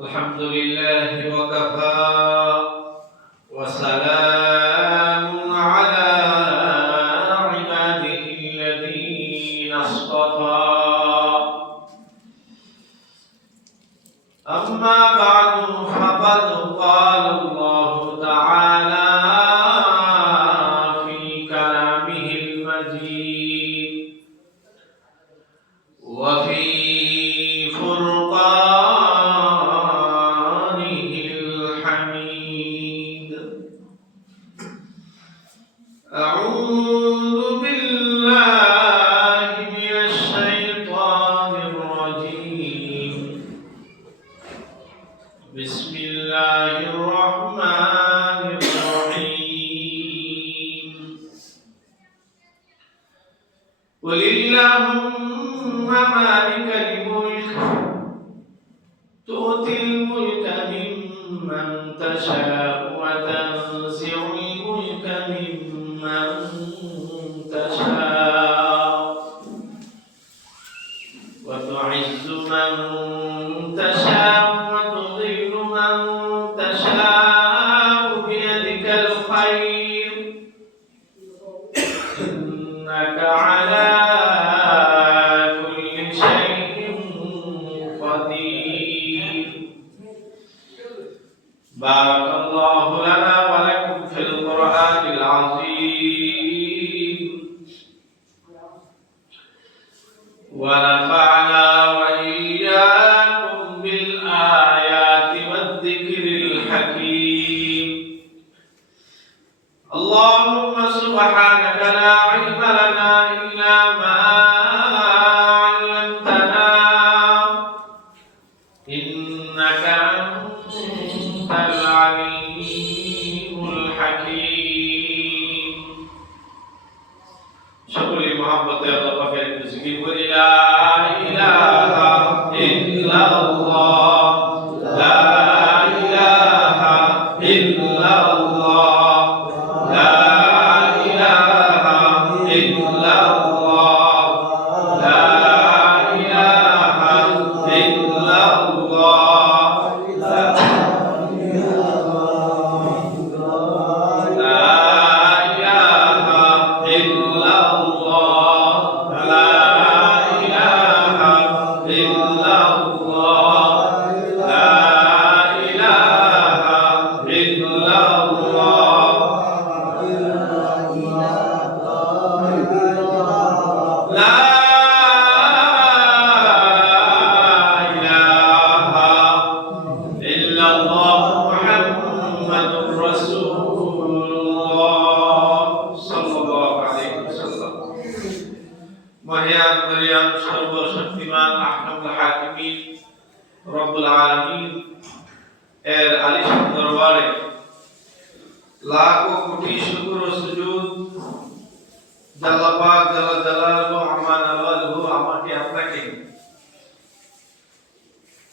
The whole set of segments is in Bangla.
الحمد لله وكفى وسلام على عباده الذين اصطفى أما بعد فقد قال الله تعالى في كلامه المجيد وفي فرقانه الحميد أعوذ بالله من الشيطان الرجيم بسم الله الرحمن الرحيم قل اللهم مالك الملك تؤتي الملك ممن تشاء وتنزع الملك ممن تشاء وتعز من تشاء وتذل من تشاء بيدك الخير إنك على كل شيء قدير. بارك الله لنا ولكم في القرآن العظيم ونفعنا وإياكم بالآيات والذكر الحكيم. اللهم سبحانك لا علم لنا إلا ما علمتنا إنك أنت العليم الحكيم. সকলে মহব্বতে আল্লাহ পাকের জিকির করি লা ইলাহা ইল্লাল্লাহ লা ইলাহা ইল্লাল্লাহ লা ইলাহা ইল্লাল্লাহ লা ইলাহা ইল্লাল্লাহ লা মহিয়ান দয়াল সর্বশক্তিমান আহকামুল হাকিমিন রব্বুল আলামিন এর আলিশান দরবারে লাখো কোটি শুকর ও সুজুদ আল্লাহ পাক জাল্লা জালালুহু আম্মা নাওয়ালুহু আমাকে আপনাকে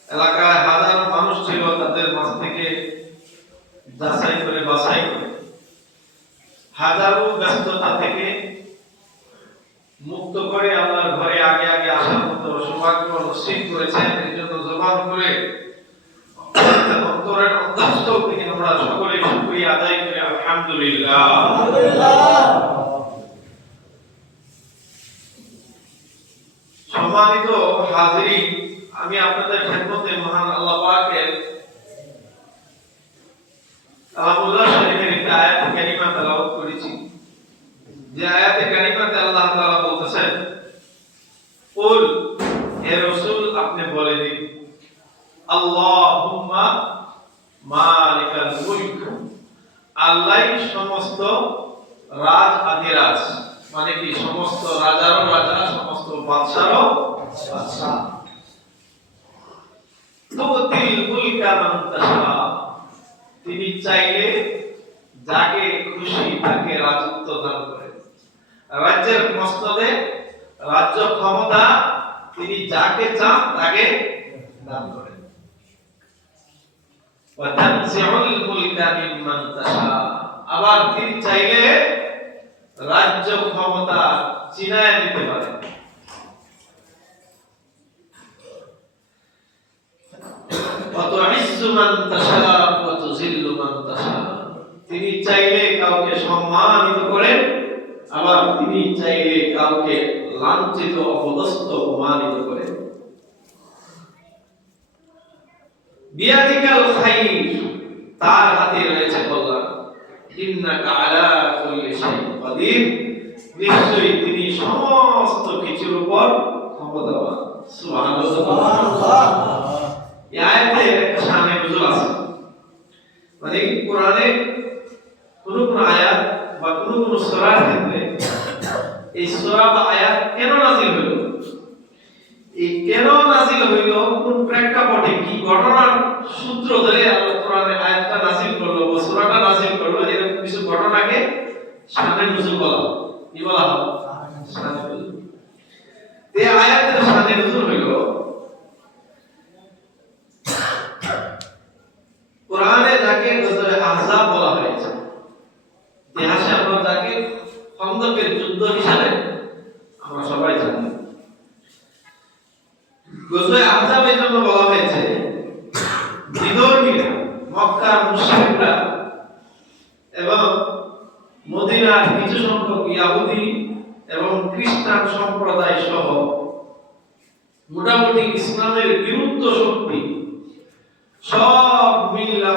এলাকায় হাজারো মানুষ ছিল তাদের মাঝ থেকে যাচাই করে বাছাই করে হাজারো ব্যস্ততা থেকে মুক্ত করে আল্লাহর ঘরে আগে আগে আসার মতো সৌভাগ্য নসিব করেছেন। এই জন্য জবান করে অন্তরের অন্তঃস্থল থেকে আমরা সকলে শুকরিয়া আদায় করি আলহামদুলিল্লাহ। সম্মানিত হাজিরিন, আমি আপনাদের খেদমতে মহান আল্লাহ পাকের কালামুল্লাহ শরীফের একটা আয়াত কারিমা তেলাওয়াত করেছি। যে আয়াতে কারিমাতে আল্লাহ তাআলা বলতেছেন, কুল হে রাসূল আপনি বলে দিন, আল্লাহুম্মা মালিকাল মুলক, আল্লাহই সমস্ত রাজ আদিরাজ, মানে কি সমস্ত রাজারও রাজা, সমস্ত বাদশারও বাদশা। তুতিল মুলকা মান তাশা, তিনি চাইলে যাকে খুশি তাকে রাজত্ব দান করেন। রাজ্যের মস্তদে রাজ্য ক্ষমতা তিনি যাকে চান তাকে দান করেন। ওয়া তানজিউল মুলকা মিম্মান তাশা, আবার তিনি চাইলে রাজ্য ক্ষমতা চিনায় নিতে পারেন। তুইজ্জু মান তাশা ওয়া তুযিল্লু মান তাশা। তিনি চাইলে কাউকে সম্মানিত করেন, আবার তিনি চাইলে কাউকে লাঞ্ছিত অপদস্থ অপমানিত করেন। বিয়াদিকাল খাইর, তার হাতে রয়েছে কল্যাণ। ইন্নাকা আলা কুল্লি শাইইন কাদির, নিশ্চয়ই তিনি সমস্ত কিছুর উপর ক্ষমতাবান। সুবহানাল্লাহ। এই আয়াতে একটা শানে নুজুল আছে, মানে কোরআনে কোন আয়াত বা কোন সূরার ক্ষেত্রে এই সূরা বা আয়াত কেন নাযিল হলো, এই কেন নাযিল হইল, কোন প্রেক্ষাপটে কি ঘটনার সূত্র ধরে আল্লাহ কোরআনে আয়াতটা নাযিল করলো বা সূরাটা নাযিল করলো, এরকম কিছু ঘটনাকে শানে নুজুল বলা হয়। কি বলা হয়? শানে নুজুল। এই আয়াতের শানে নুজুল হইল কোরআনে যাকে গজওয়ে আহজাব বলা হয়েছে, ইতিহাসে আমরা যাকে খন্দকের যুদ্ধ হিসাবে আমরা সবাই জানি। গজওয়ে আহজাব এর জন্য বলা হয়েছে, বিধর্মীরা, মক্কার মুশরিকরা এবং মদিনার কিছু সংখ্যক ইহুদি এবং খ্রিস্টান সম্প্রদায় সহ মোটামুটি ইসলামের বিরুদ্ধ শক্তি সব মিল্লা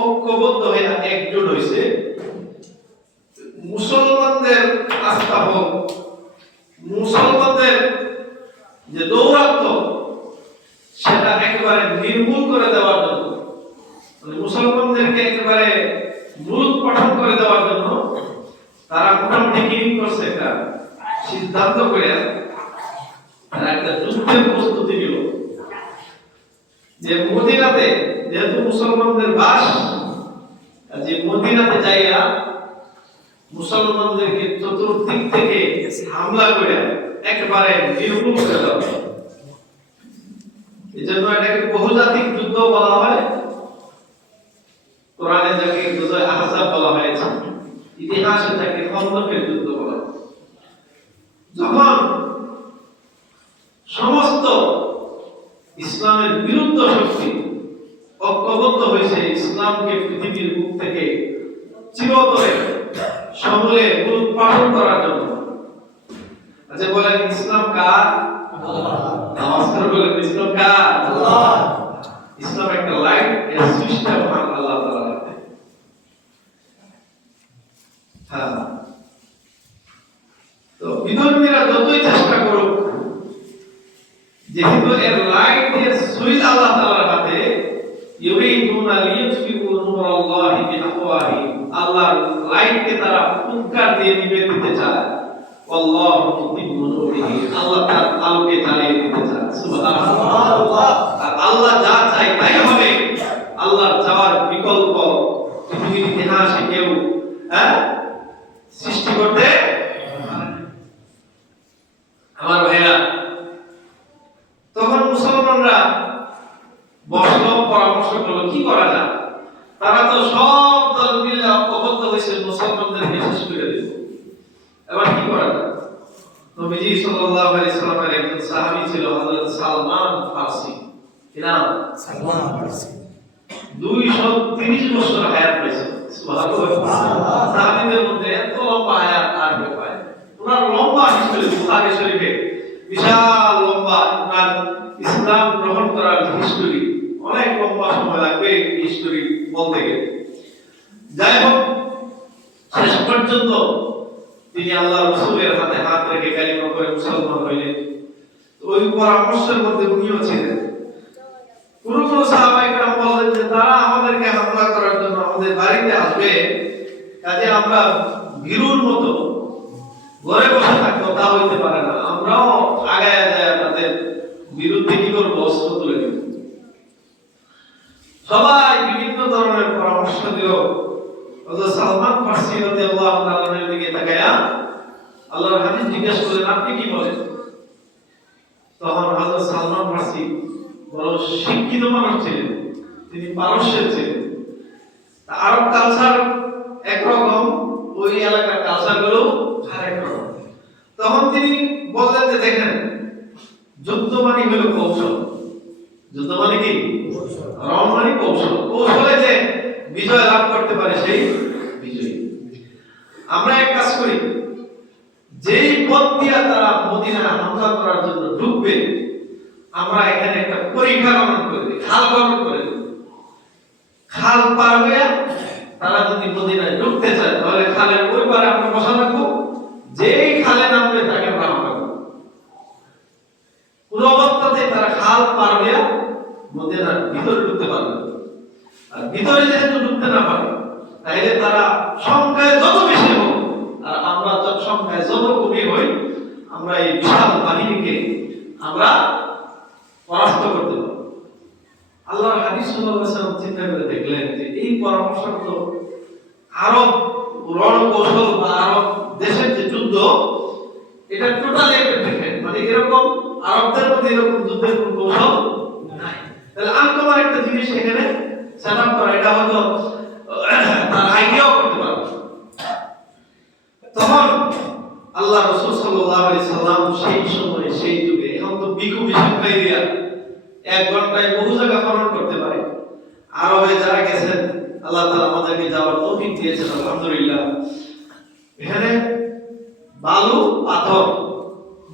ঐক্যবদ্ধ হয়ে একজোট হয়েছে মুসলমানদের আস্থা হোক, মুসলমানদের যে দৌরাত্ম্য সেটা একেবারে নির্মূল করে দেওয়ার জন্য, মানে মুসলমানদেরকে একেবারে মূলোৎপাটন করে দেওয়ার জন্য তারা মোটামুটি কি করছে, একটা সিদ্ধান্ত করে তারা একটা যুদ্ধের প্রস্তুতি নিল। যে মদিনাতে যেহেতু মুসলমানদের বাস, যে মদিনাতে যাইয়া মুসলমানদেরকে চতুর্দিক থেকে হামলা করে একেবারে নির্মূল করে দেওয়া। এই জন্য এটাকে বহুজাতিক যুদ্ধ বলা হয়, কোরআনে যাকে গজওয়ে আহজাব বলা হয়েছে, ইতিহাসে যাকে খন্দকের যুদ্ধ বলা হয়। যখন সমস্ত ইসলামের বিরুদ্ধ শক্তি ঐক্যবদ্ধ হয়েছে ইসলামকে পৃথিবীর বুক থেকে চিরতরে সমূলে উৎপাদন করার জন্য, আচ্ছা বলেন ইসলাম কার? নমস্কার বলেন ইসলাম কার? আল্লাহ। ইসলাম একটা লাইট, এর সুইচটা মহান আল্লাহ তাআলা রাখেন। হ্যাঁ, তো বিধর্মীরা যতই চেষ্টা করুক, যেহেতু এর লাইট, এর সুইচ আল্লাহ তাআলার হাতে, ইউরিদুনা লিইউতফিউ নূরাল্লাহি বিআফওয়াহিহিম, আল্লাহর লাইটকে তারা ফুৎকার দিয়ে নিভিয়ে দিতে চায়। আল্লাহু মুতিম্মু নূরিহি, আল্লাহ তার আলোকে জ্বালিয়ে দিতে চায়। সুবহানাল্লাহ। আর আল্লাহ যা চায় তাই হবে। আল্লাহর চাওয়ার বিকল্প পৃথিবীর ইতিহাসে কেউ সৃষ্টি করতে পারে না। আমার ভাইরা, তখন মুসলমানরা বসল, পরামর্শ করলো কি করা যায়। তারা তো সব দল মিলে ঐক্যবদ্ধ হয়েছে মুসলমানদেরকে শেষ করে দিল। এবার কি করা যায়? নবীজি সাল্লাল্লাহু আলাইহি সাল্লামের একজন সাহাবী ছিল হযরত সালমান ফারসি। কি নাম? সালমান ফারসি। 230 বছর হায়াত পেয়েছে। সুবহানাল্লাহ। সাহাবীদের মধ্যে এত লম্বা হায়াত আর কেউ পায় না। ওনার লম্বা হিস্ট্রি বুখারী শরীফে বিশাল লম্বা, ওনার ইসলাম গ্রহণ করার হিস্টরি অনেক লম্বা সময় লাগবে হিস্টরি বলতে গেলে। যাই হোক, শেষ পর্যন্ত তিনি আল্লাহ রাসূলের হাতে হাত রেখে কালিমা পড়ে মুসলমান হইলেন। ওই পরামর্শের মধ্যে উনিও ছিলেন। কোন সাহাবায়ে কেরাম বললেন যে তারা আমাদেরকে হামলা করার জন্য আমাদের বাড়িতে আসবে, কাজে আমরা ভীরুর মতো ঘরে বসে থাকবো, তা হইতে পারে না। আমরাও আগায় যায় তাদের বিরুদ্ধে কি করবো, অস্ত্র তুলে দেব। সবাই বিভিন্ন ধরনের পরামর্শ দিল। হযরত সালমান ফারসি রাদিয়াল্লাহু তাআলার দিকে তাকায়া আল্লাহর হাবিব জিজ্ঞেস করলেন, আপনি কি বলেন? তখন হযরত সালমান ফারসি বড় শিক্ষিত মানুষ ছিলেন, তিনি পারস্যের ছিলেন। আরব কালচার একরকম, ওই এলাকার কালচার গুলো আরেক রকম। তখন তিনি বললেন যে দেখেন, যুদ্ধ মানে হলো কৌশল, যুদ্ধ মানে কি? রণ মানে কৌশল। কৌশলে যে বিজয় লাভ করতে পারে সেই বিজয়ী। আমরা এক কাজ করি, যেই পথ দিয়ে তারা মদিনায় হামলা করার জন্য ঢুকবে, আমরা এখানে একটা পরীক্ষা গঠন করে দিই, খাল গঠন করে দিই। খাল পার হয়ে তারা যদি মদিনায় ঢুকতে চায়, তাহলে খালের ওই পারে আমরা বসা রাখবো, যেই খালে নামবে তাকে আমরা হামলা করবো। পুরো অবস্থাতে তারা খাল পার হয়ে মদিনার ভিতরে ঢুকতে পারবে। আর ভিতরে যেহেতু ঢুকতে না পারে, তাহলে তারা সংখ্যায় যত বেশি হোক আর আমরা সংখ্যায় যত কমই হই, আমরা এই বিশাল বাহিনীকে আমরা পরাস্ত করতে পারব। আল্লাহর হাবিব সাল্লাল্লাহু আলাইহি ওয়াসাল্লাম চিন্তা করে দেখলেন যে এই পরামর্শ তো আরব রণকৌশল বা আরব দেশের যে যুদ্ধ, এটা টোটালি একটা ডিফারেন্ট, মানে এরকম আরবদের মধ্যে এরকম যুদ্ধের কোনো কৌশল নাই। তাহলে আনকমন একটা জিনিস এখানে সেট আপ করা, এটা হয়তো তার আইডিয়াও করতে পারবে। তখন আল্লাহ রাসূল সাল্লাল্লাহু আলাইহি সাল্লাম সেই সময় সেই যুগে, এখন তো বিকু বিশাখাই দিয়া এক ঘন্টায় বহু জায়গা ভ্রমণ করতে পারে। আরবে যারা গেছেন, আল্লাহ তাআলা আমাদেরকে যাওয়ার তৌফিক দিয়েছেন, আলহামদুলিল্লাহ। এখানে বালু পাথর,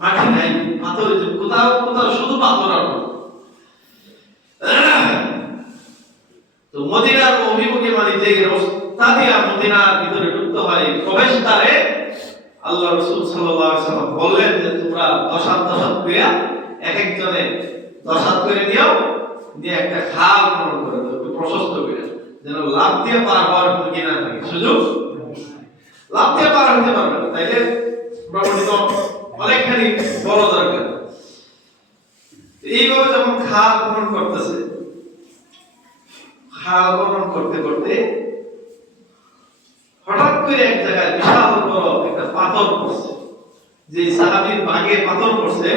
মাটি নাই, পাথর কোথাও কোথাও শুধু পাথর। আর তো মদিনার অভিমুখে, মানে যে রাস্তা দিয়ে মদিনার ভিতরে ঢুকতে হয়, প্রবেশদ্বারে আল্লাহ রাসূল সাল্লাল্লাহু আলাইহি ওয়াসাল্লাম বললেন যে তোমরা 10 হাত করে এক একজনে 10 হাত করে দিও, দিয়ে একটা খাল খনন করে দাও, একটু প্রশস্ত করে, যেন লাফ দিয়ে পার হওয়ার কোনো কি না থাকে, সুযোগ লাফ দিয়ে পার হতে পারবে না। তাইলে মোটামুটি তো অনেকখানি বড় দরকার। এইভাবে যখন খাল খনন করতেছে, খাল খনন করতে করতে হঠাৎ করে এক জায়গায় বিশাল বড় একটা পাথর পড়ছে। যে সাহাবীর বাগে পাথর পড়ছে,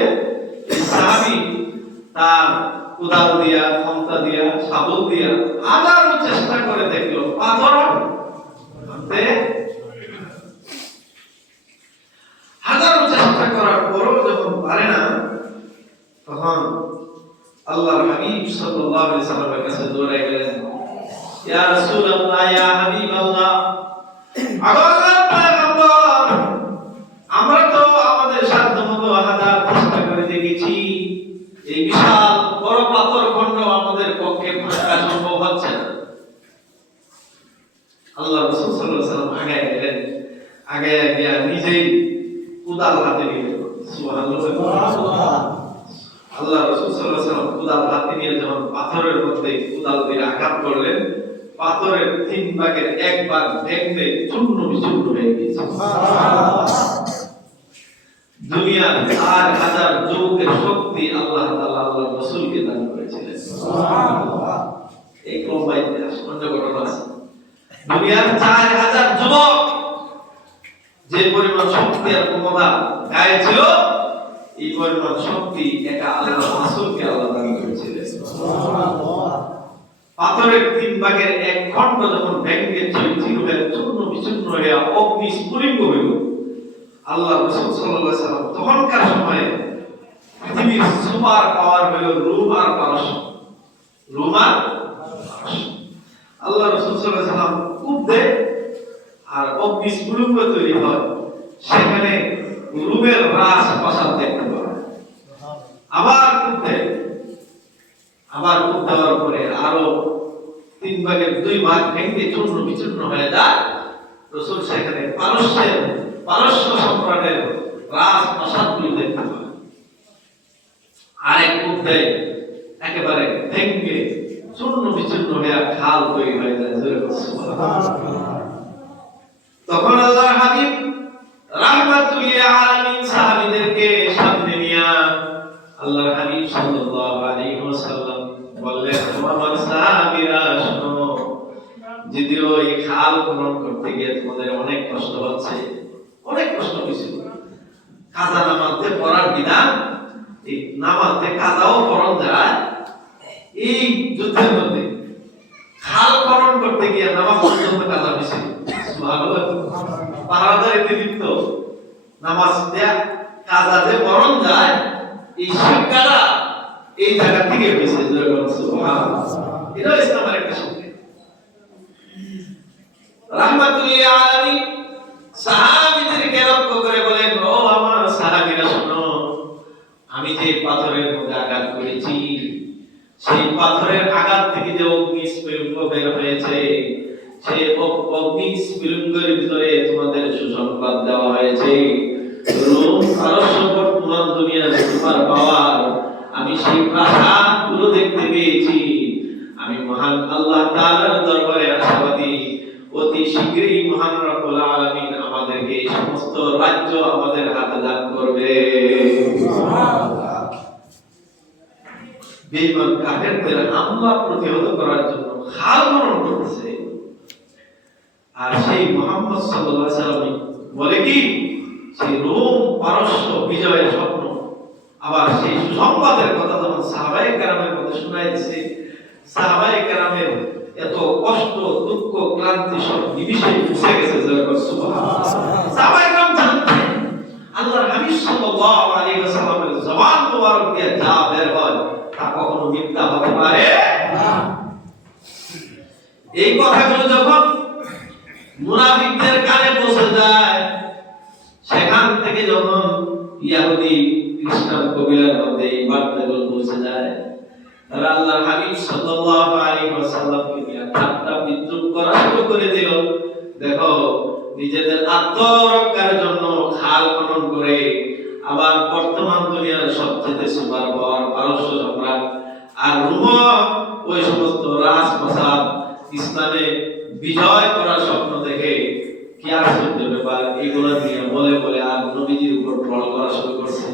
এই সাহাবী তার কোদাল দিয়া, ক্ষমতা দিয়া, শাবল দিয়া হাজারো চেষ্টা করে দেখলো, পাথর ভাঙতে। হাজারো চেষ্টা করার পরও যখন পারে না, তখন আল্লাহর হাবিব সাল্লাল্লাহু আলাইহি সাল্লামের কাছে দৌড়ে গেলেন, ইয়া রাসূলুল্লাহ, ইয়া হাবিবাল্লাহ, আল্লাহর পয়গম্বর, আমরা তো আমাদের সাধ্যমতো হাজার চেষ্টা করে দেখেছি, এই বিশাল বড় পাথর খণ্ড আমাদের পক্ষে ভাঙা সম্ভব হচ্ছে না। আল্লাহ রাসূল সাল্লাল্লাহু আলাইহি সাল্লাম আগায় গেলেন, আগায় গিয়ে নিজেই কোদাল হাতে নিলেন। সুবহানাল্লাহ। আল্লাহ রাসূল সাল্লাল্লাহু আলাইহি সাল্লাম কোদাল হাতে নিয়ে যখন পাথরের মধ্যে কোদাল দিয়ে আঘাত করলেন, পাথরের 3 ভাগের 1 ভাগ ভেঙে চূর্ণ বিচূর্ণ হয়ে গেছে। সুবহানাল্লাহ। দুনিয়ার 4000 যুবকের শক্তি আল্লাহ তাআলা আল্লাহর রাসূলকে দান করেছিলেন। সুবহানাল্লাহ। এই কোম্পানিতে আসমানে ঘটনা আছে। দুনিয়ার 4000 যুবক যে পরিমাণ শক্তি আর ক্ষমতা গায়ে ছিল, এই পরিমাণ শক্তি একা আল্লাহর রাসূলকে আল্লাহ দান করেছিলেন। সুবহানাল্লাহ। পাথরের 3 ভাগের 1 খণ্ড যখন ভেঙে চিরচির হয়ে চূর্ণ বিচূর্ণ হয়ে অগ্নি স্ফুলিঙ্গ হইল, আল্লাহ রাসূল সাল্লাল্লাহু আলাইহি সাল্লাম তখনকার সময়ে পৃথিবীর সুপার পাওয়ার হলো রোম আর পারস্য। রোম আর আল্লাহ রাসূল সাল্লাল্লাহু আলাইহি সাল্লাম কূপ দেয় আর অগ্নি স্ফুলিঙ্গ তৈরি হয়, সেখানে রোমের রাজ প্রাসাদ দেখতে পাওয়া। আবার কূপ দেয়, আবার কূপ দেওয়ার পরে আরো 3 ভাগের 2 ভাগ ভেঙে চূর্ণ বিচূর্ণ হয়ে যায়। রাসূল সেখানে পারস্য সম্রাটের রাজ প্রাসাদগুলো দেখতে পায়। আরেক কূপ দেয়, একেবারে ভেঙে চূর্ণ বিচূর্ণ হয়ে খাল তৈরি হয়ে যায়। সুবহানাল্লাহ। তখন আল্লাহর হাবিব রাহমাতুল লিল আলামিন সাহাবীদেরকে সামনে নিয়ে আল্লাহর হাবিব সাল্লাল্লাহু আলাইহি ওয়াসাল্লাম বললেন, আমার সাহাবীরা শোনো, যদিও এই খাল খনন করতে গিয়ে তোমাদের অনেক কষ্ট হচ্ছে, অনেক কষ্ট হয়েছে, কাজা নামাজে পড়ার বিধান, এই নামাজে কাজাও পড়ন যায়, এই যুদ্ধের মধ্যে খাল খনন করতে গিয়ে নামাজ পর্যন্ত কাজা হয়েছে। সুবহানাল্লাহ। পাহাড়াদারিতে লিপ্ত নামাজ দেয়া কাজা যে পড়ন যায়, এই শিক্ষাটা এই জায়গা থেকে হয়েছে। সুবহানাল্লাহ, এটা ইসলামের একটা শিক্ষা। রাহমাতুল আলামিন সাহাবীদেরকে লক্ষ্য করে বলেন, ও আমার সাহাবীরা শোনো, আমি যে পাথরের মধ্যে আঘাত করেছি, সেই পাথরের আঘাত থেকে যে অগ্নিস্ফুলিঙ্গ বের হয়েছে, সেই অগ্নিস্ফুলিঙ্গের ভিতরে তোমাদের সুসংবাদ দেওয়া হয়েছে। রোম পারস্য বর্তমান দুনিয়ার সুপার পাওয়ার, আমি সেই প্রাসাদগুলো দেখতে পেয়েছি। আমি মহান আল্লাহ তাআলার দরবারে আশাবাদী, অতি শীঘ্রই মহান রব্বুল আলামিন আমাদেরকে এই সমস্ত রাজ্য আমাদের হাতে দান করবে। সুবহানাল্লাহ। বেঈমান কাফেরদের হামলা প্রতিহত করার জন্য খাল খনন করতেছে। আর সেই মুহাম্মদ সাল্লাল্লাহু আলাইহি ওয়াসাল্লাম বলে কি, সেই রোম পারস্য বিজয়ের স্বপ্ন, আবার সেই সুসংবাদের কথা যখন সাহাবায়ে কেরামের মধ্যে শোনায় দিয়েছে, সাহাবায়ে কেরামের এত কষ্ট, দুঃখ, ক্লান্তি সব নিমিষে মুছে গেছে। সুবহানাল্লাহ। সাহাবায়ে কেরাম জানতেন আল্লাহর হাবিব সাল্লাল্লাহু আলাইহি ওয়াসাল্লামের জবান মোবারক দিয়ে যা বের হয় তা কখনো মিথ্যা হতে পারে না। এই কথাগুলো যখন মুনাফিকদের কানে পৌঁছে যায়, সেখান থেকে যখন ইহুদি খ্রিস্টান কবিরার মধ্যে এই বার্তাগুলো পৌঁছে যায়, তারা আল্লাহর হাবিব সাল্লাল্লাহু আলাইহি ওয়াসাল্লামকে নিয়ে ঠাট্টা বিদ্রূপ করা শুরু করে দিল। দেখো, নিজেদের আত্মরক্ষার জন্য খাল খনন করে, আবার বর্তমান দুনিয়ার সবচেয়ে সুপার পাওয়ার পারস্য সম্রাট আর রোম, ওই সমস্ত রাজপ্রাসাদ ইসলামে বিজয় করার স্বপ্ন দেখে কি আশ্চর্য ব্যাপার, এগুলো নিয়ে বলে বলে আর নবীজির উপর ট্রল করা শুরু করছে।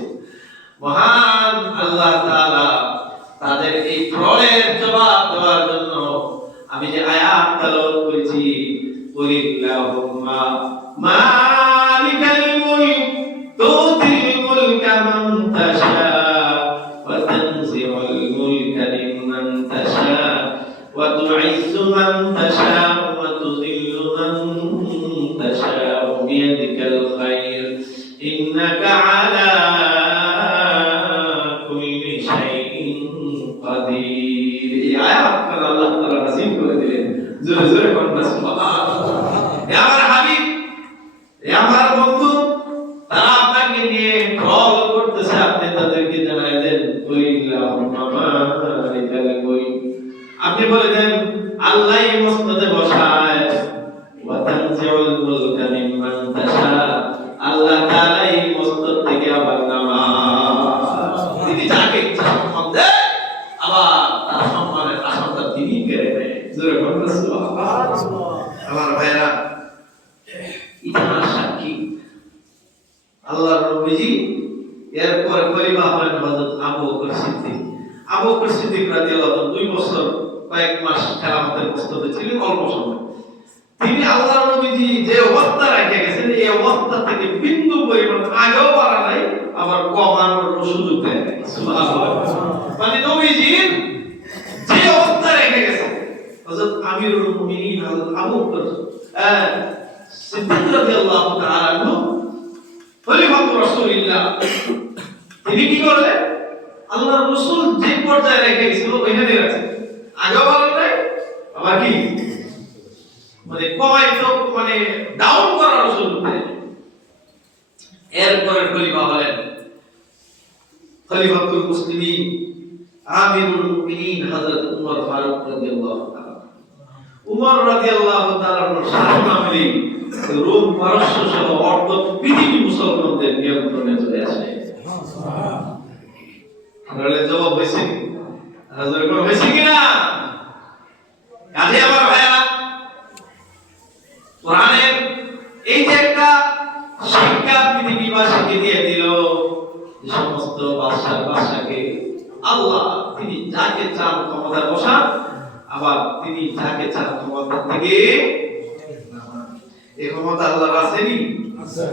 মহান আল্লাহ তাআলা তাদের এই ট্রলের জবাব দেওয়ার জন্য আমি যে আয়াত তেলাওয়াত করেছি, কুলিল্লাহুম্মা মালিকাল মুলক তুতিল মুলকা মান তাশা ওয়া তানজিউল মুলকা মিম্মান তাশা ওয়া তুইজ্জু মান তাশা ওয়া তুযিল্লু মান তাশা বিয়াদিকাল খায়র ইন্নাকা আলা কুল্লি শাইইন কাদির। এই আয়াত আল্লাহ তাআলা নাযিল করে দিলেন। জোরে জোরে বলুন সুবহানাল্লাহ। আমার হাবিব, আমার বন্ধু, তারা আপনাকে নিয়ে ট্রল করতেছে, আপনি তাদেরকে জানাই দেন কুলিল্লাহুম্মা মালিকাল মুলক, আপনি বলে দেন আল্লাহই মসনদে বসায়, ওয়া তানজিউল মুলকা মিম্মান তাশা, আল্লাহ তাআলাই মসনদ থেকে আবার নামায়, তিনি যাকে ইচ্ছা সম্মান দেন, আবার তার সম্মানের আসনটা তিনি কেড়ে নেয়। জোরে বলুন সুবহানাল্লাহ। আমার ভাইরা, ইতিহাস সাক্ষী, আল্লাহর নবীজি এরপর খলিফা হলেন হযরত আবু বকর সিদ্দিক। আবু বকর সিদ্দিক রাদিয়াল্লাহু আনহু 2 বছর কয়েক মাস খেলাফতের প্রস্তুতি ছিলেন, অল্প সময়। তিনি আল্লাহর নবীজি যে অবস্থা রেখে গেছেন, এই অবস্থা থেকে বিন্দু পরিমাণ আগেও বাড়া নাই, আবার কমানোর সুযোগ দেয় নাই। সুবহানাল্লাহ। মানে নবীজির যে অবস্থা রেখে গেছেন, হযরত আমিরুল মুমিনিন হযরত আবু বকর সিদ্দিক রাদিয়াল্লাহু তাআলা আনহু খলিফাতুর রাসূলুল্লাহ, তিনি কি করলেন, আল্লাহর রাসূল যে পর্যায়ে রেখে গেছিল ওইখানে রাখেন, আগেও বলেন নাই, আবার কি মানে কমাই তো মানে ডাউন করার সুযোগ দেয়। এরপরে খলিফা হলেন খলিফাতুল মুসলিমিন আমিরুল মুমিনিন হযরত উমর ফারুক রাদিয়াল্লাহু তাআলা। উমর রাদিয়াল্লাহু তাআলার শাসন আমলে রোম পারস্য সহ অর্ধ পৃথিবী মুসলমানদের নিয়ন্ত্রণে চলে আসে। সুবহানাল্লাহ। জবাব হয়েছে, হাজার করে হয়েছে কিনা? কাজে আমার ভাইরা, কোরআনের এই যে একটা শিক্ষা পৃথিবীবাসীকে দিয়ে দিল, যে সমস্ত বাদশাকে আল্লাহ তিনি যাকে চান ক্ষমতা বসান, আবার তিনি যাকে চান ক্ষমতা থেকে নামান। এই ক্ষমতা আল্লাহর আছেনি? আছে।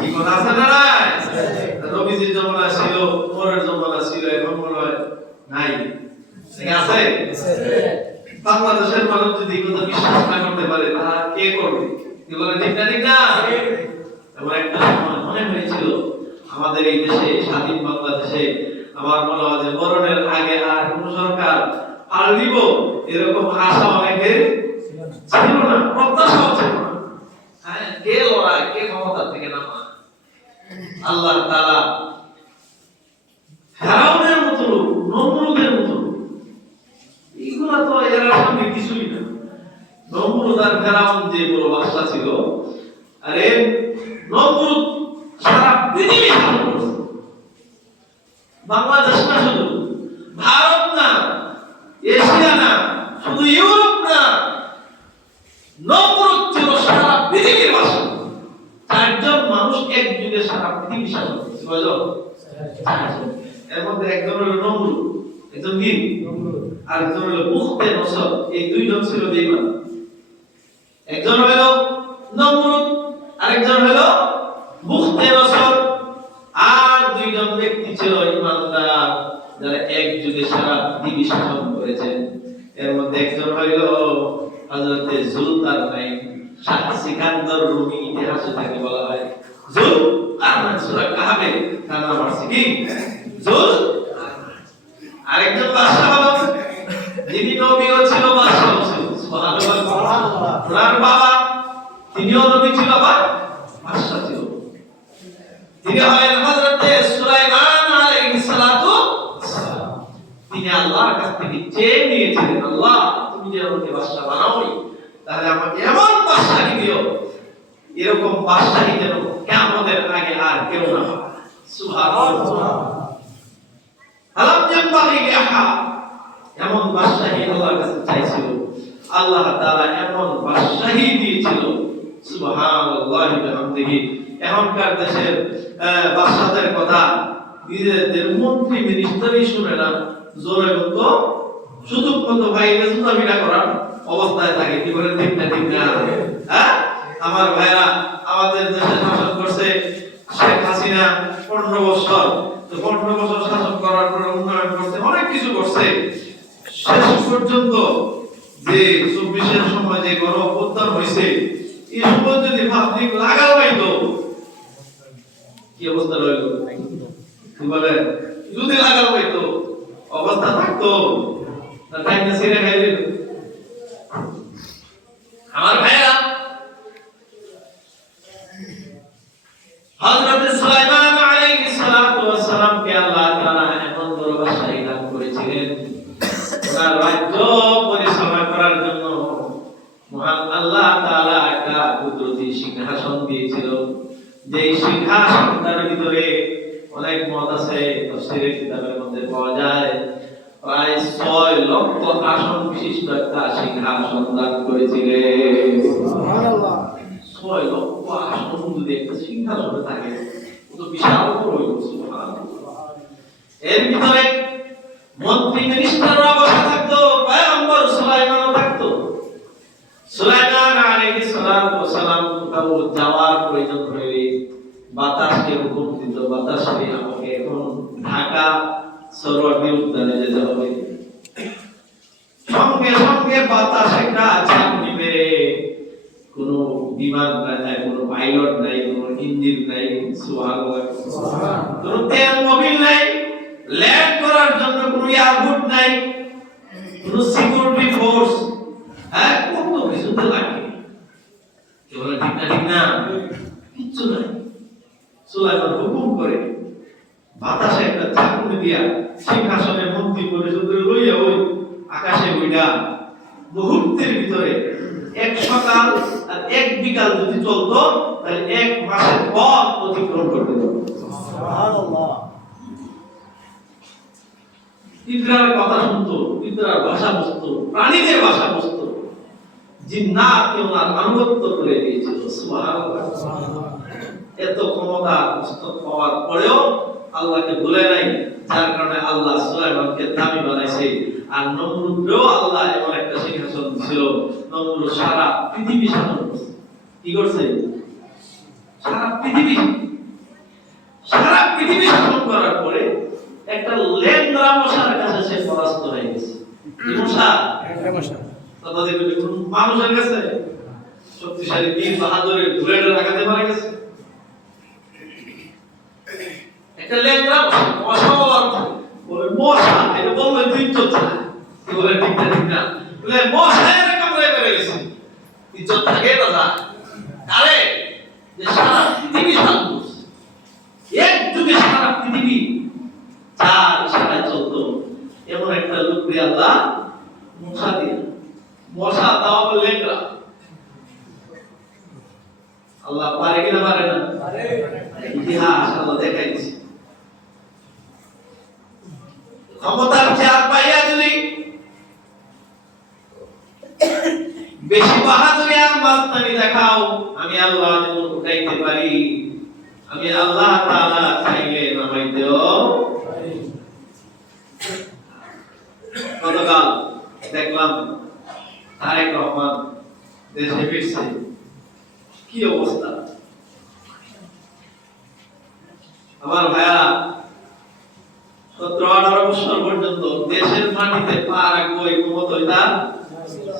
কি কথা আছে না নাই? নবীজির জমানা ছিল, ওমরের জমানা ছিল, এখন মনে হয় নাই। আছে? আছে। বাংলাদেশের মানুষ যদি কথা বিশ্বাস না করতে পারে, তারা কে করবে? কি বলে ঠিক না? ঠিক না? এমন একটা সময় মনে হয়েছিল আমাদের এই দেশে, স্বাধীন বাংলাদেশে আমার মনে হয় যে মরণের আগে আর কোন সরকার আর দিব এরকম আশা অনেকের ছিল না, প্রত্যাশাও ছিল না। হ্যাঁ, কে লড়াই, কে ক্ষমতা থেকে নামা। আল্লাহ তাআলা ফেরাউনের মতো লোক, নমরুদের মতো লোক, এগুলা তো এর সামনে কিছুই না। নমরুদ আর ফেরাউন যে বড় বাদশা ছিল, আরে নমরুদ সারা পৃথিবী শাসন করছে। বাংলাদেশ না, শুধু ভারত না, এশিয়া না, শুধু ইউরোপ না, নমরুদ ছিল সারা পৃথিবীর বাদশা। চারজন মানুষ এক যুগে সারা পৃথিবী শাসন করছে। কয়জন? এর মধ্যে একজন হলো নমরুদ, একজন কি আর একজন হলো বুখতে নসর। এই দুইজন ছিল বেঈমান। একজন হলো নমরুদ, আরেকজন হলো বুখতে নসর। আর দুইজন ব্যক্তি ছিল ইমানদার, যারা এক যুগে সারা পৃথিবী শাসন করেছেন। এর মধ্যে একজন হইল হযরতে যুলকারনাইন। শাহ সিকান্দার রুমি ইতিহাসে তাকে বলা হয় যুলকারনাইন। সূরা কাহফে তার নাম আছে কি? যুলকারনাইন। আরেকজন বাদশা হলো, যিনি নবীও ছিল, বাদশাও ছিল। সুবহানাল্লাহ। ওনার বাবা তিনিও নবী ছিল, আবার বাদশা ছিল। তিনি হলেন হযরতে সুলাইমান আলাইহিস সালাতু ওয়াসসালাম। তিনি আল্লাহর কাছ থেকে চেয়ে নিয়েছিলেন, আল্লাহ তুমি যে আমাকে বাদশা বানাওনি, তাহলে আমাকে এমন বাদশাহী দিও, এরকম বাদশাহী যেন কিয়ামতের আগে আর কেউ না পায়। সুবহানাল্লাহ। আলাম ইয়ানবাগি লিআহাদ, এমন বাদশাহী আল্লাহর কাছে চাইছিল, আল্লাহ তাআলা এমন বাদশাহী দিয়েছিল। সুবহানাল্লাহি ওয়া বিহামদিহি। এখনকার দেশের বাদশাদের কথা নিজেদের মন্ত্রী মিনিস্টারই শুনে না, জোরে বলতো সুযোগ মতো ভাই সুতাবিনা করার অবস্থায় থাকে। কি বলে ঠিক না? ঠিক না? হ্যাঁ, আমার ভাইরা আমাদের দেশে শাসন করছে শেখ হাসিনা 15 বছর। তো 15 বছর শাসন করার পর উন্নয়ন করছে, অনেক কিছু করছে। শেষ পর্যন্ত যে 24-এর সময় যে গণ অভ্যুত্থান হয়েছে, এই সময় যদি পাবলিক লাগাও পাইতো, কি অবস্থা রইল? কি বলে? যদি লাগাও পাইতো অবস্থা থাকতো না? টাইম না ছেড়ে খাই দিল। আমার ভাইরা, হযরত সুলাইমান আলাইহিস সালাতু ওয়াস সালাম কে আল্লাহ তাআলা এমন বড় বাদশাহী দান করেছিলেন, ওনার রাজ্য পরিচালনা করার জন্য মহান আল্লাহ তাআলা একটা কুদরতি সিংহাসন দিয়েছিল। যে সিংহাসনটার ভিতরে অনেক মত আছে, তাফসীরের কিতাবের মধ্যে পাওয়া যায়, প্রায় 6 লক্ষ আসন বিশিষ্ট একটা সিংহাসন দান করেছিলেন। সুবহানাল্লাহ। 6 লক্ষ আসন যদি একটা সিংহাসনে থাকে, তো বিশাল বড় হইল। সুবহানাল্লাহ। এর ভিতরে মন্ত্রী মিনিস্টাররা বসা থাকতো, পয়গম্বর সুলাইমানও থাকতো। সুলাইমান আলাইহিস সালাতু ওয়াস সালাম কোথাও যাওয়ার প্রয়োজন হলে বাতাসকে হুকুম দিত, বাতাসে আমাকে এখন ঢাকা সরোয়ার্দী উদ্যানে যেতে হবে। সঙ্গে সঙ্গে বাতাস একটা ঝাঁক নিবে। কোনো বিমান নাই, কোনো পাইলট নাই, কোনো ইঞ্জিন নাই, সুবহানাল্লাহ, কোনো তেল মোবিল নাই, ল্যান্ড করার জন্য কোনো এয়ারপোর্ট নাই, কোনো সিকিউরিটি ফোর্স, হ্যাঁ কত কিছুতে লাগে। কি বলে ঠিক না? ঠিক না? কিচ্ছু নাই। সুলাইমান হুকুম করে বাতাসে একটা ঝাঁকুনি দিয়া সিংহাসনের মন্ত্রী পরিষদের লইয়া ওই আকাশে উইড়া মুহূর্তের ভিতরে এক সকাল আর এক বিকাল যদি চলতো, তাহলে 1 মাসের পথ অতিক্রম করতে পারত। সুবহানাল্লাহ। পিতরার কথা শুনতো, পিতরার ভাষা বুঝতো, প্রাণীদের ভাষা বুঝতো, জিন্নাতকে ওনার আনুগত্য করে দিয়েছিল। সুবহানাল্লাহ। এত ক্ষমতা পাওয়ার পরেও আল্লাহকে ভুলে নাই, যার কারণে আল্লাহ সুলাইমানকে দামি বানাইছে। আর নমরুদকেও আল্লাহ এমন একটা সিংহাসন ছিল, নমরুদ সারা পৃথিবী শাসন করছে। কি করছে? সারা পৃথিবী শাসন করার পরে একটা লেন্দ্রা মশার কাছে সে পরাস্ত হয়ে গেছে। কি মশা? তাদের মানুষের কাছে শক্তিশালী বীর বাহাদুরের ধুলের আঘাতে মারা গেছে। একটা লেন্দ্রা মশা মশা এটা বললে তুই ইজ্জত না কি বলে ঠিক না বলে মশা এর কামড়ে বেড়ে গেছে ইজ্জত থাকে দাদা আরে যে সারা পৃথিবী শান্ত এক যুগে সারা পৃথিবী চার ইশারায় চলতো এমন একটা লোককে আল্লাহ মশা দিয়ে মশা দাও লেখা আল্লাহ পারে কিনা পারে না পারে ইতিহাস আল্লাহ দেখাই দিয়েছে ক্ষমতার চেয়ার পাইয়া যদি বেশি বাহাদুরি আর মাস্তানি দেখাও আমি আল্লাহ যেমন উঠাইতে পারি আমি আল্লাহ তাআলা চাইলে নামাইতেও পারি গতকাল দেখলাম তারেক রহমান দেশে ফিরছে কি অবস্থা আমার ভাইয়া 17-18 বছর পর্যন্ত দেশের মাটিতে পা রাখবো এই ক্ষমতা তার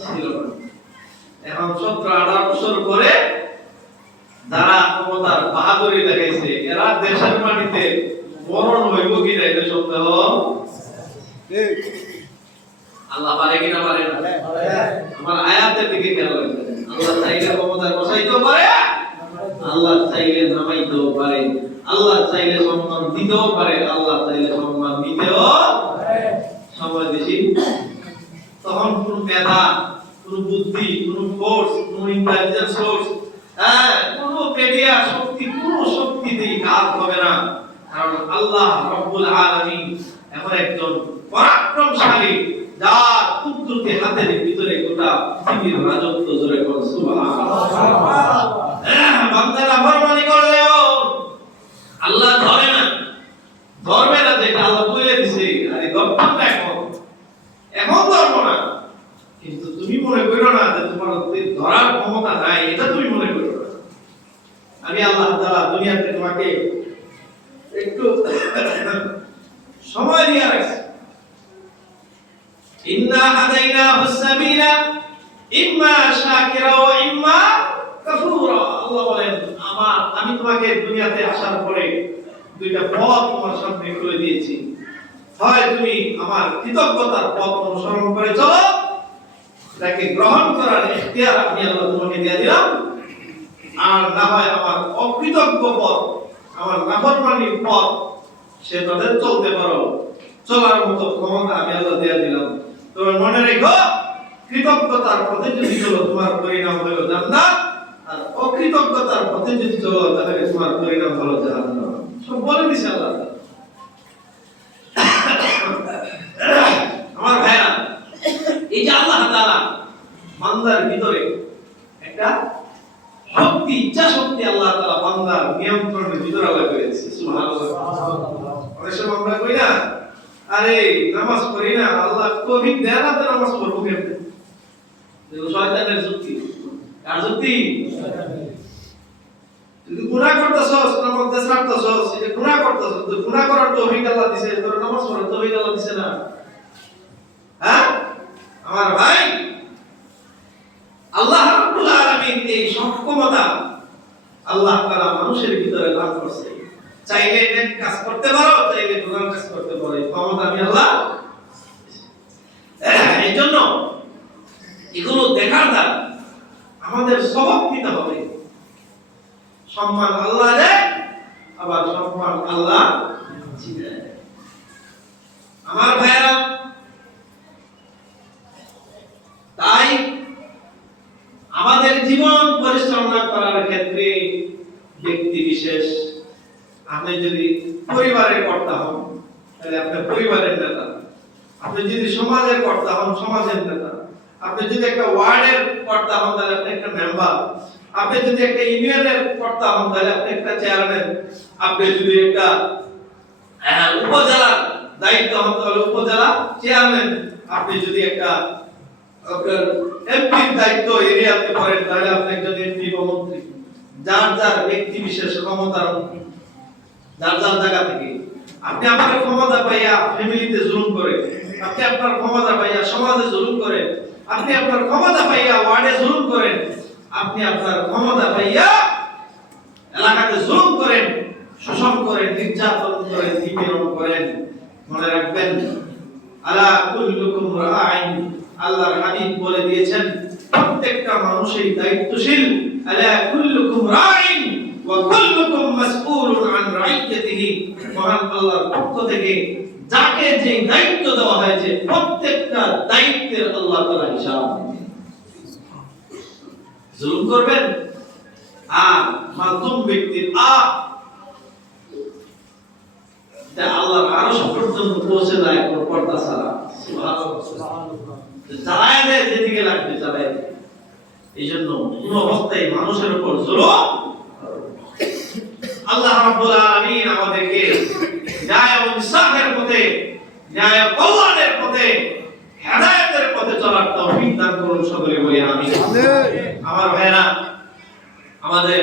ছিল না এখন 17-18 বছর পরে যারা ক্ষমতার বাহাদুরি দেখাইছে এরা দেশের মাটিতে মরণ হইব কিনা এটা সন্দেহ আল্লাহ পারে কিনা পারে না আমার আয়াতের দিকে খেয়াল রাখবেন আল্লাহ চাইলে ক্ষমতা বসাইতেও পারে আল্লাহ চাইলে নামাইতেও পারে আল্লাহ চাইলে সম্মান দিতেও পারে আল্লাহ চাইলে সম্মান দিতেও পারে সময় বেশি তখন কোন মেধা কোন বুদ্ধি কোন ফোর্স কোন ইন্টেলিজেন্স সোর্স কোন মিডিয়া শক্তি কোন শক্তি দিয়ে কাজ হবে না কারণ আল্লাহ রব্বুল আলামিন এমন একজন পরাক্রমশালী যার কুদরতি হাতের ভিতরে গোটা পৃথিবীর রাজত্ব জোরে কোন সুবহানাল্লাহ বান্দারা ফরমানি করলেও আল্লাহ ধরে না ধরবে না যেটা আল্লাহ বলে দিয়েছে আরে ধরতাম না এখন ধরবো না কিন্তু তুমি মনে করো না যে তোমার ধরার ক্ষমতা নাই এটা তুমি মনে করো না আমি আল্লাহ তাআলা দুনিয়াতে তোমাকে একটু সময় দিয়ে রাখছি ইন্না হাদাইনাহুস সাবিলা ইম্মা শাকিরা ওয়া ইম্মা কাফুরা আল্লাহ বলেন আমি তোমাকে দুনিয়াতে আসার পরে দুইটা পথ তোমার সামনে খুলে দিয়েছি হয় তুমি আমার কৃতজ্ঞতার পথ অনুসরণ করে চলো তাকে গ্রহণ করার ইখতিয়ার আমি আল্লাহ তোমাকে দিয়ে দিলাম আর না হয় আমার অকৃতজ্ঞ পথ আমার নাফরমানির পথ সে তাদের চলতে পারো চলার মতো ক্ষমতা আমি আল্লাহ দিয়ে দিলাম তবে মনে রেখো কৃতজ্ঞতার পথে যদি চলো তোমার পরিণাম হলো জান্নাত আর অকৃতজ্ঞতার পথে যদি চলো তাহলে তোমার পরিণাম হলো জাহান্নাম সব বলে দিছে আল্লাহ আমার ভাইরা এই যে আল্লাহ তাআলা বান্দার ভিতরে একটা শক্তি ইচ্ছা শক্তি আল্লাহ তাআলা বান্দার নিয়ন্ত্রণের ভিতরে আল্লাহ করেছে সুবহানাল্লাহ অনেক সময় আমরা কই না আরে নামাজ পড়ি না আল্লাহ তৌফিক দেয় না তো নামাজ পড়বো কেমনে এগুলো শয়তানের যুক্তি কার যুক্তি তুই গুনাহ করতেছস নামাজ দেশ রাখতেছস এটা গুনাহ করতেছস তুই গুনাহ করার তৌফিক আল্লাহ দিয়েছে তোর নামাজ পড়ার তৌফিক আল্লাহ দিয়েছে না হ্যাঁ আমার ভাই আল্লাহ রাব্বুল আলামিন এই সক্ষমতা আল্লাহ তাআলা মানুষের ভিতরে দান করছে চাইলে নেক কাজ করতে পারো চাইলে গুনাহ কাজ করতে পারো এই ক্ষমতা আমি আল্লাহ এইজন্য এগুলো দেখার দ্বারা আমাদের সবক নিতে হবে সম্মান আল্লাহ দেয় আবার সম্মান আল্লাহ দেয় আমার ভাইরা তাই আমাদের জীবন পরিচালনা করার ক্ষেত্রে ব্যক্তি বিশেষ আপনি যদি পরিবারের কর্তা হন তাহলে আপনি পরিবারের নেতা আপনি যদি সমাজের কর্তা হন সমাজের নেতা আপনি যদি একটা ওয়ার্ডের কর্তা হন তাহলে আপনি একটা মেম্বার আপনি যদি একটা ইউনিয়নের কর্তা হন তাহলে আপনি একটা চেয়ারম্যান আপনি যদি একটা উপজেলার দায়িত্ব হন তাহলে উপজেলা চেয়ারম্যান আপনি যদি একটা আপনার এমপির দায়িত্ব এরিয়াতে করেন তাহলে আপনি একজন এমপি বা মন্ত্রী যার যার ব্যক্তি বিশেষ ক্ষমতার যার যার জায়গা থেকে আপনি আপনার ক্ষমতা পাইয়া ফ্যামিলিতে জুলুম করে আপনি আপনার ক্ষমতা পাইয়া সমাজে জুলুম করে আপনি আপনার ক্ষমতা পাইয়া ওয়ার্ডে জুলুম করেন আপনি আপনার ক্ষমতা পাইয়া এলাকাতে জুলুম করেন শোষণ করেন নির্যাতন করেন নিপীড়ন করেন মনে রাখবেন, আলা কুল্লুকুম রাইন, আল্লাহর হাবিব বলে দিয়েছেন প্রত্যেকটা মানুষই দায়িত্বশীল। আলা কুল্লুকুম রাইন ওয়া কুল্লুকুম মাসউলুন আন রাইয়াতিহি। মহান আল্লাহর পক্ষ থেকে যাকে যে দায়িত্ব দেওয়া হয়েছে প্রত্যেকটা দায়িত্বের আল্লাহ তাআলা হিসাব নেবেন। জুলুম করবেন আর মাধ্যম ব্যক্তির আল্লাহর আরশ পর্যন্ত পৌঁছে যায় কোন পর্দা ছাড়া। সুবহানাল্লাহ। চালায় দেয় যেদিকে লাগবে চালায় দেয়। এই জন্য কোন অবস্থায় মানুষের উপর জুলুম। আল্লাহ রাব্বুল আলামিন আমাদেরকে ন্যায় ও ইনসাফের পথে, ন্যায় ও কল্যাণের পথে, হেদায়েতের পথে চলার তৌফিক দান করুন। সকলে বলি আমিন। আমার ভাইরা, আমাদের